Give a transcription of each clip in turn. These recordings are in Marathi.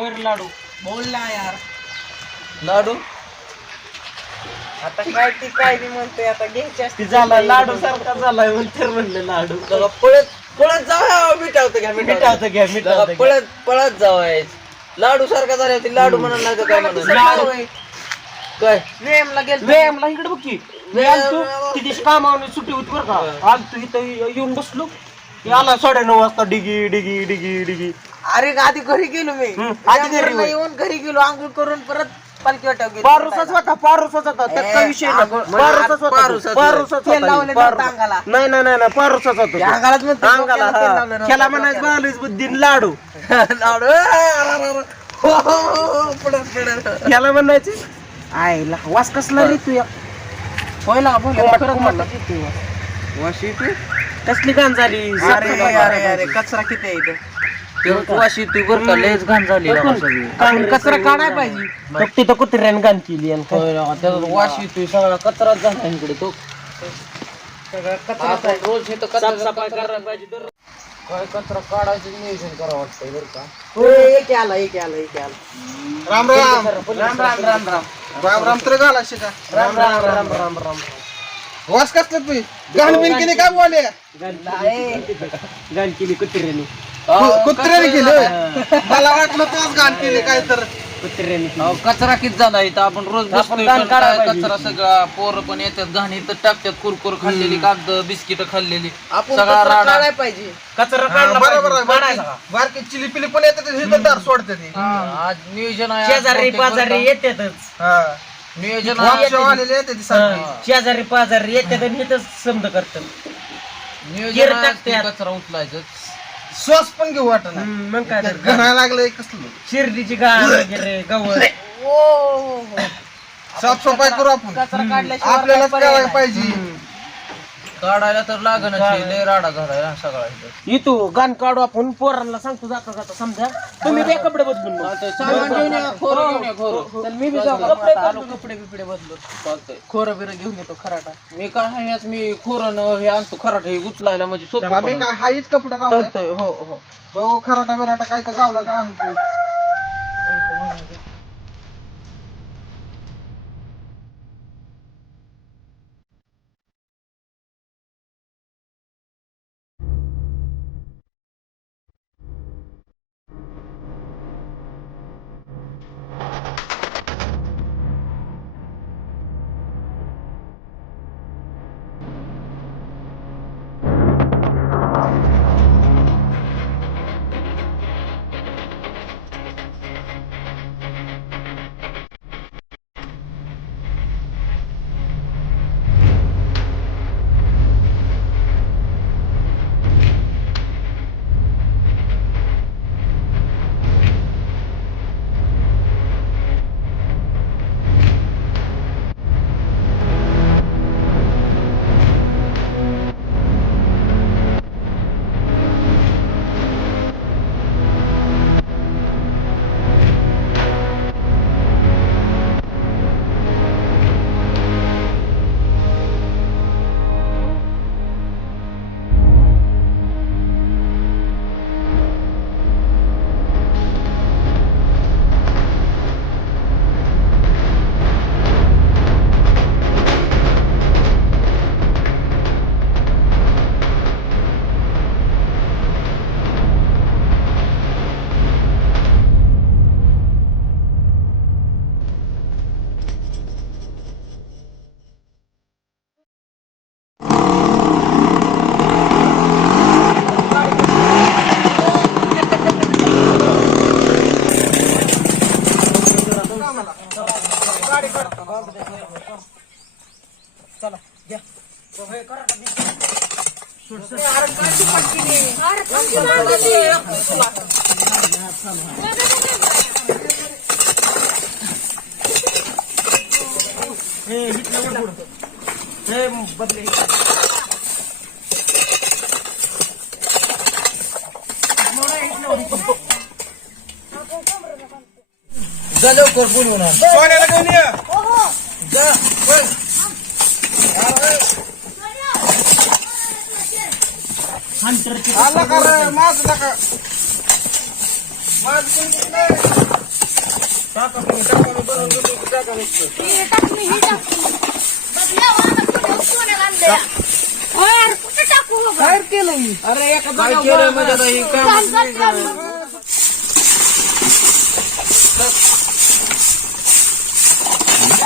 होय रे लाडू. बोल ना यार. लाडू? आता काय ती काय बी म्हणतोय आता घ्यायची असते ती झाला लाडू सारखा झालाय म्हणते म्हणले लाडू. जरा पळत पळत जावा मिठावतं घ्या मिठावतं घ्या जरा मिठावतं घ्या. पळत पळत जावाय लाडू सारखा झाला होती लाडू म्हणाल नाही तर काय म्हणाल लाडू. काय? व्यायामला गेल व्यायामला इकडे बघ की. मी व्यायाम- ती दिवशी सुट्टी होती बरं का. आलतो इथं येऊन बसलो. ती आला साडेनऊ वाजता डिगी डिगी डिगी डिगी. अरे आधी घरी गेलो मी आधी घरी. येऊन घरी गेलो आंघोळ करून परत पालखी वाटाव गेलो पारुसाच होता पारुसाच होता विषय नाही अगं, पारुसाच होता पारुसाच तो. पारुसाच तेल होता लावलं पारु- नव्हतं अंगाला. नाही नाही नाही नाही पारुसाच होता त्या तो. अंगालाच म्हणतो, अंगाला डोक्याला तेल हा. लावलं नव्हतं, त्याला म्हणायचं डोक्याला. बालूच बुद्धीन लाडू लाडू ए, अरे, अरे, अरे. हो, हो, हो, हो, पडत, पडत. त्याला म्हणायचे वास कसला रे तू होय ना बोल कोमट- खरंच कोमट म्हणलं. येतोय वास. वास येतोय? कसली घाण झाली अरे अरे अरे कचरा किती आहे इथं वाशी तू बर का लयच घाण झाली काँग्रेस- कचरा काढाय पाहिजे. फक्त तिथं कुत्र्याने घाण केली आणि काय. त्याचा वास येतोय सगळा कचराच झाला इकडे तो. आपण रोज इथं कचरा दररोज. काय कचरा काढायचं नियोजन करावं वाटतंय बरं का? एक आला एक आला एक आला राम राम. राम राम राम राम. राम राम तर घाला शिका. राम राम राम राम राम वास कसलं तुम्ही? गाण बिन केली काय बोले घाण केली कुत्र्याने. कुत्र्याने केलं मला वाटलं तोच घाण केली काय तर. कुत्र्याने केली. अहो, कचरा किती झाला इथं? आपण रोज बसतोय पण काय. कचरा सगळा? पोरं पण येतात घाण इथं टाकतात कुरकुर खाल्लेली कागद बिस्किट खाल्लेली. आपण सगळा कचरा राडा. पाहिजे. कचरा काढला बरोबर आहे पाहिजे. काढायचा का? बारकी- बारकी चिली पिली पण येतात हे दार सोडते ते आज नियोजन आहे. आज शेजारी बहुतेक बरं पाजारी का? येतातच. हा. नियोजन आहे. शेवालेले येते ती सारखी. हा. शेजारी पाजारी येतात आणि इथंच समज करतात. नियोजन गिर आहे आज टाकतात. ते कचरा उचलायचं. श्वास पण घेऊ वाटत हम्म, मग काय तर. घरा लागलंय कसलं? शिर्डीची गाय वगैरे गवत. साफसफाई करू आपण. कचरा काढल्याशिवाय आपल्याला काय पर्याय करायला. पाहिजे. काढायला तर लागणच हे, लय राडा झालाय सगळा इथं. येतो गाण काढू आपण पोरांना सांगतो जाता जाता समजा. तुम्ही बे कपडे बदलून मग. सामान घेऊन या, खोरं घेऊन या, खोरं. चल मी बी जाऊ. का? कपडे बिपडे बदलू चालतंय. खोरं बिरं घेऊन येतो खराटा. मी काय आहे मी खोरं न हे आणतो खराटा हे उचलायला म्हणजे सोपं आम्ही पडेल. काय हाईच कपडे चालतंय हो हो. बघू खराटा बिराटा काय का गावला का आणतो हे, बदले जा लवकर बोलवून. सोन्याला घेऊन ये जा आला का? माझं नका टाका टाका टाका काय केलं मी अरे एका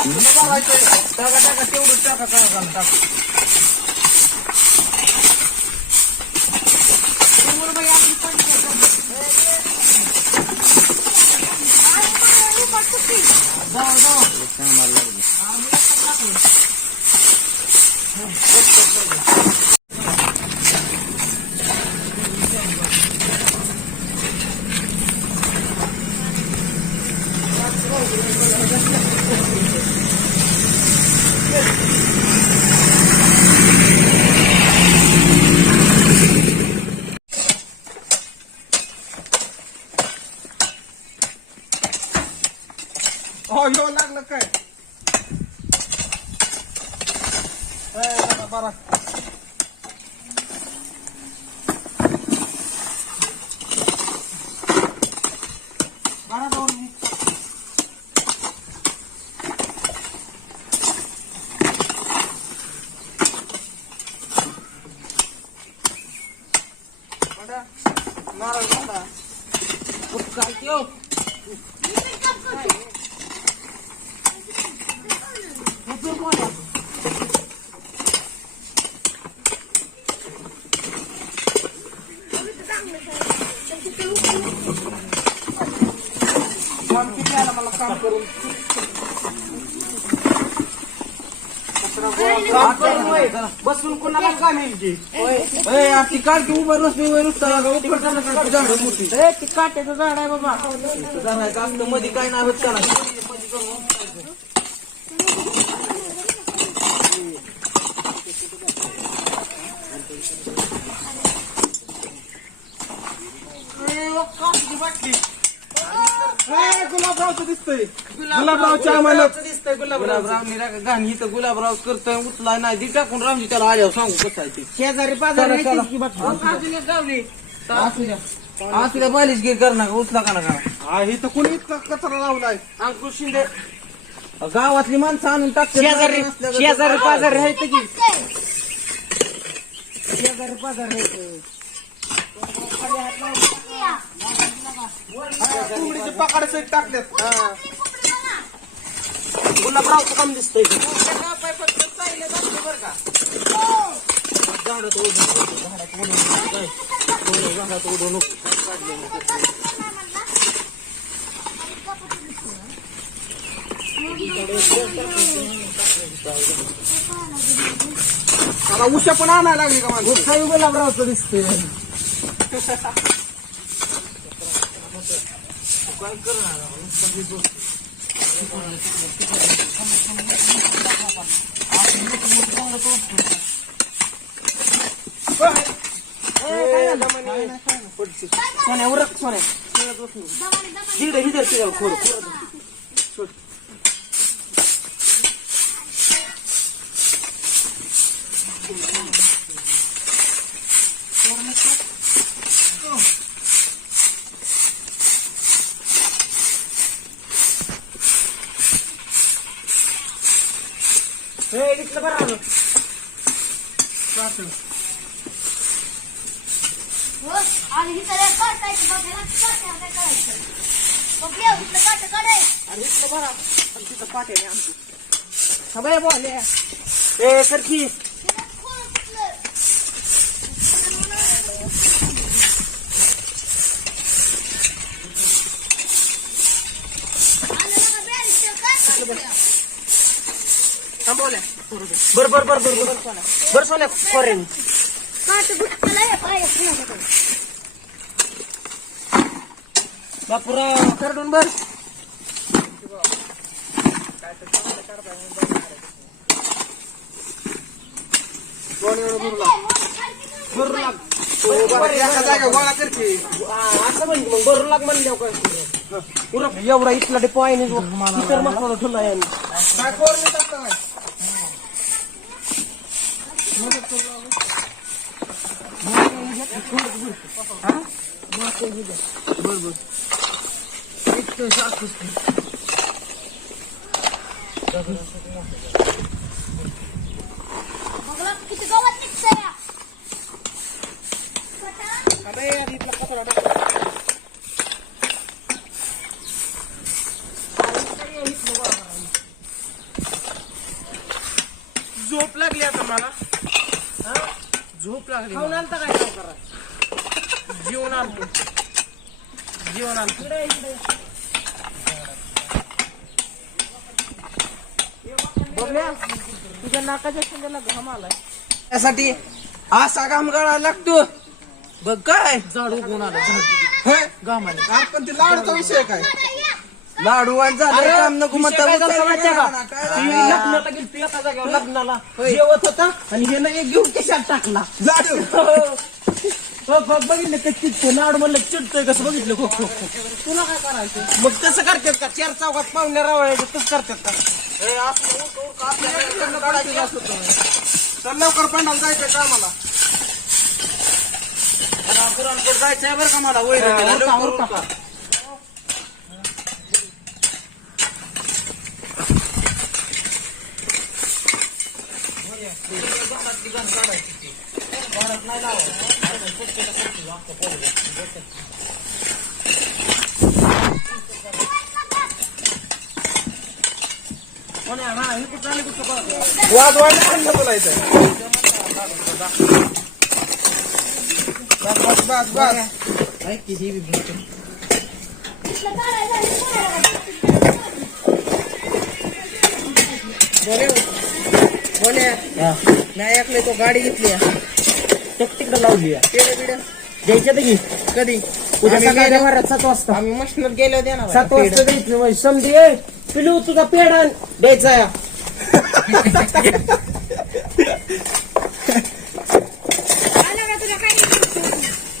टाका टाका तेवढं टाका टाका टाका. Oh, काम किती आलं मला काम करून बसून कोणाला काय मिळेल की ए, आपली काढ की उभं नसते उभं नुसतं लागा. उभं झालं का? झाडं मोठी. ए ती काट्याचं झाड आहे बाबा मध्ये काय नाही होत त्याला ए, गुलाबरावचं दिसतंय. गुलाबरावच्या आम्हाला दिसतंय गुलाब गुलाबरावनी राग घाण इथं गुलाबराव करतोय उचलाय नाही. दी टाकून रामजी त्याला आल्यावर सांगू कसं आहे ते. शेजारी पाजारी चला, येतेच की बाबा. असू द्या. असू द्या बालिश गिर कर नका उचला का नका हा इथं कुणी इतका कचरा लावलाय? अंकुश शिंदे. गावातली माणसं आणून टाकते शेजारी शेजारी पाजारी आहेत की? शेजारी पाजारी आहेत. तुकडीचे पकाड सहित टाकलेत. गुलाबरावचं काम दिसतंय. की. मला उशा पण आणायला लागली का माझी काही गुलाबरावचं दिसतंय. सोन्या उरक सोन्या हिदर हिदर काढाय. अरे इथलं बरं. आणि तिथं पाट्याने आमची. सगळे बोलले. ए सरकी तिला खोल कुठलं? आलं ना बॅरिस्टर, काय करतोय? थांबवल्या बर बर बर बर बर. बर सोन्या फॉरेन काट गुटकाला हे करडून बर. भरू लाग. गोळा करते असं म्हणजे मग भरू लाग म्हणल्यावर काय? एवढा इथला डिपो आहे ना इतर मसाला ठेवला आहे. बरोबर किती गवत निघतंय इथला कचरा टाकला झोप लागली आता मला. झोप लागली काय काय करा जेवण आणतो जेवण आणतो बघल्या तुझ्या नाकाच्या शेंड्याला घाम आलाय. त्यासाठी असा काम करायला लागतो. बघ काय. झाड उगवून आला? हे? घामाने अरे पण ते लाडूचा विषय काय? लाडू आणि झालं काम नको म्हणता विषय काय झाला उचल माहितीये का? ना, काय ती झालं? लग्नाला गेली ती एका जागेवर लग्नाला. जेवत होता आणि हे एक घेऊन कशात टाकला? लाडू. बघ बघ बघितलं ते चिडतो लाडू म्हणलं चिडतोय कसं बघितलं? खो खो खो. तुला काय करायचं मग तसं करतात का? चार चौकात पाहुण्या रावळ्याचे तसं करतात का? हे असं उरक, उरक, आपल्याला इकडनं काढायचं असं होतं. चल लवकर पंडाल जायचं कामाला गुरांकडे जायचंय बरं का मला वैरण उरका, उरका. वाद वाद बंद बोलायचं बस बस बस इथलं काढायचं आणि काढायचं. बोले नाही ऐकले तो गाडी घेतली तिकडे लावली पेढे बिडे द्यायच्या की कधी? उद्या आम्ही सकाळी गेलो- वरात सात वाजता. आम्ही मशनर गेलो ना सात वाजता द्यायचं म्हणजे समजी ए पिलू तुझा पेढा द्यायचा या. आलं का तुला काही?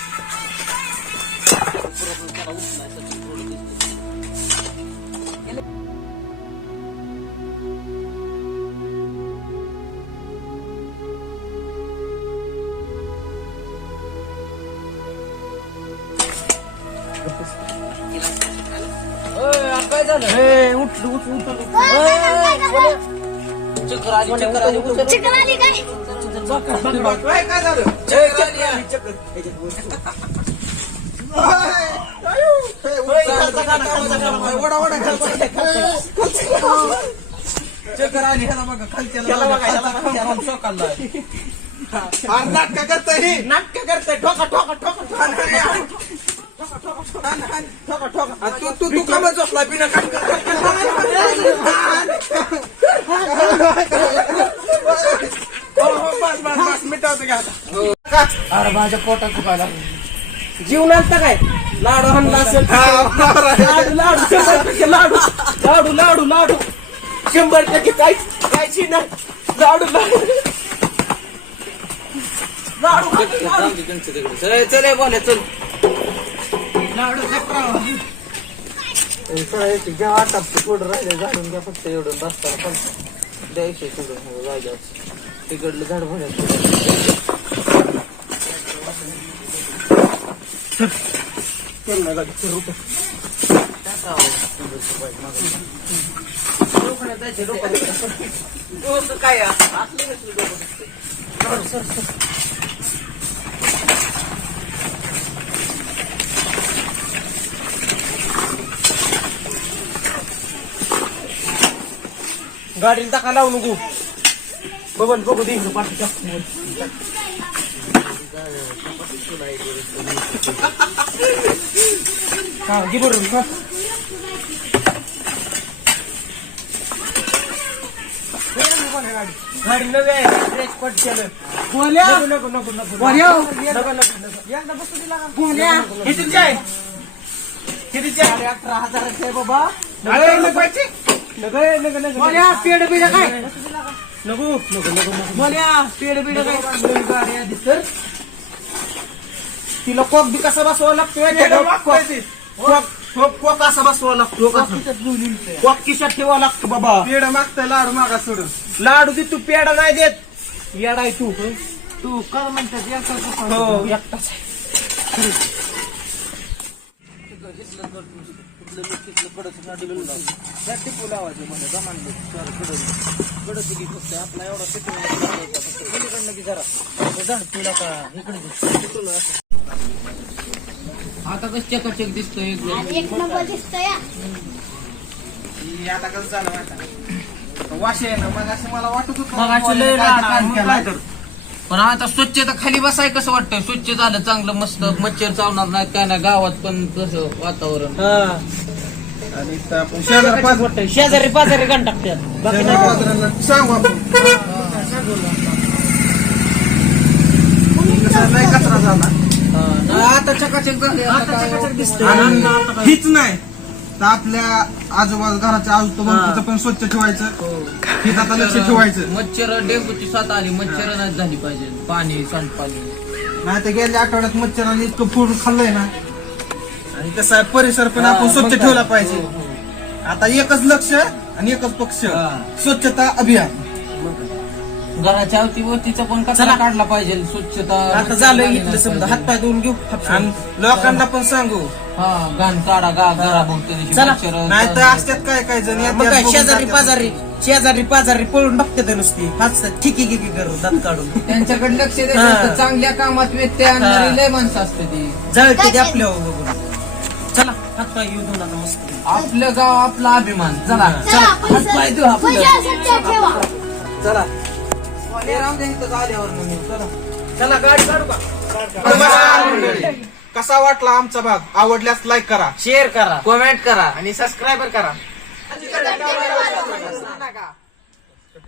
काय झालं हे उठ उठ उठ आली चक्कर बघा खालच्याला बघा चोकाला नाटक करतय नाटक करतय ठोका ठोका ठोका ठोका ठोका ठोका तू तू तू कामच झोपला बिना काम अरे माझ्या पोटात दुखायला जीवनात तर काय लाडू असेल लाडू लाडू शंभर टक्के लाडू लाडू लाडू लाडू शंभर टक्के काय कायची नाही लाडू लाडू लाडू चल चल बोले चल लाडू घ्या आता थोडं राहिले? झाडून घ्या फक्त एवढं रस्त्याला पण. द्यायचे सोडून जायचं तिकडलं झाड भरायचं काय गाडीला टाका लावू नको बघून बघू दे हा घे बरोबर गाडी गाडी नवी आहे फ्रेश कट केलं बोल्या नको नको नको बोल्या नको नको एकदा बसू दिला आहे कितीची आहे अठरा हजाराची बाबा अरे मला पेड बिड काय नको नको नको पेड बिड काय तर तिला कॉक बी कसा बसवा लागतो का? कॉक कॉक कसा बसवा लागतो? कॉक किशात ठेवा लागतो बाबा. पेढ मागताय लाडू मागा सोडून. लाडू दे तू पेडा नाही देत. येडा आहे तू. तू काय म्हणतात हो. एकटाच आहे. आता कसं चकाचक दिसतोय आणि एक नंबर दिसतोय हा. ही आता कसं झालं माहिती आहे? वाशी आहे ना मग असं मला वाटत होतं लय. काय तर. पण आता स्वच्छता खाली बसाय कसं वाटतंय? स्वच्छ झालं चांगलं मस्त मच्छर चावणार नाही काय नाही गावात पण कसं वातावरण. आणि इथं आपण शेजार पाजार शेजारी पाजारी गण टाकतात. बाकी शेजार नाही पाजारांना सांगू आपण. कसं लय कचरा झाला. नाही, आता चकाचक झाले आता काय आणि हीच नाही. तर आपल्या आजूबाजू घराच्या आजूबाजूचं पण स्वच्छ ठेवायचं. हीच आता लक्ष ठेवायचं. मच्छर डेंगूची साथ आली मच्छर नाही झाली पाहिजे. पाणी सांडपाणी. नाही तर गेल्या आठवड्यात मच्छरांनी इतकं पूर्ण खाल्लंय ना. आणि कसं आहे परिसर पण आपण स्वच्छ ठेवला पाहिजे. आता एकच लक्ष आणि एकच पक्ष. हा. स्वच्छता अभियान. घराच्या अवतीभोवतीचा पण कचरा. काढला पाहिजे स्वच्छता आता झालं इथलं समजा हात पाय धुवून घेऊ आणि लोकांना पण सांगू. हा घाण काढा गा घराभोवती चला. नाही तर असतात काय काय जण मग काय शेजारी पाजारी शेजारी पाजारी पळून बघते ते नुसती. हात ठिकी किकी करू दात काढून. त्यांच्याकडे लक्ष हा. द्यायचं चांगल्या कामात व्यत्यय आणणारी लय माणसं असते ती. जळते ते आपल्या बघून. चला हात पाय घेऊ दोन मस्त आपलं गाव आपला अभिमान. चला. चला हात पाय धुवा पैसे आपलं. चला. चला. गाडी काढू का? नमस्कार मंडळी. कसा वाटला आमचा भाग? आवडल्यास लाईक करा. शेअर करा. कमेंट करा. आणि सबस्क्राईबर करा.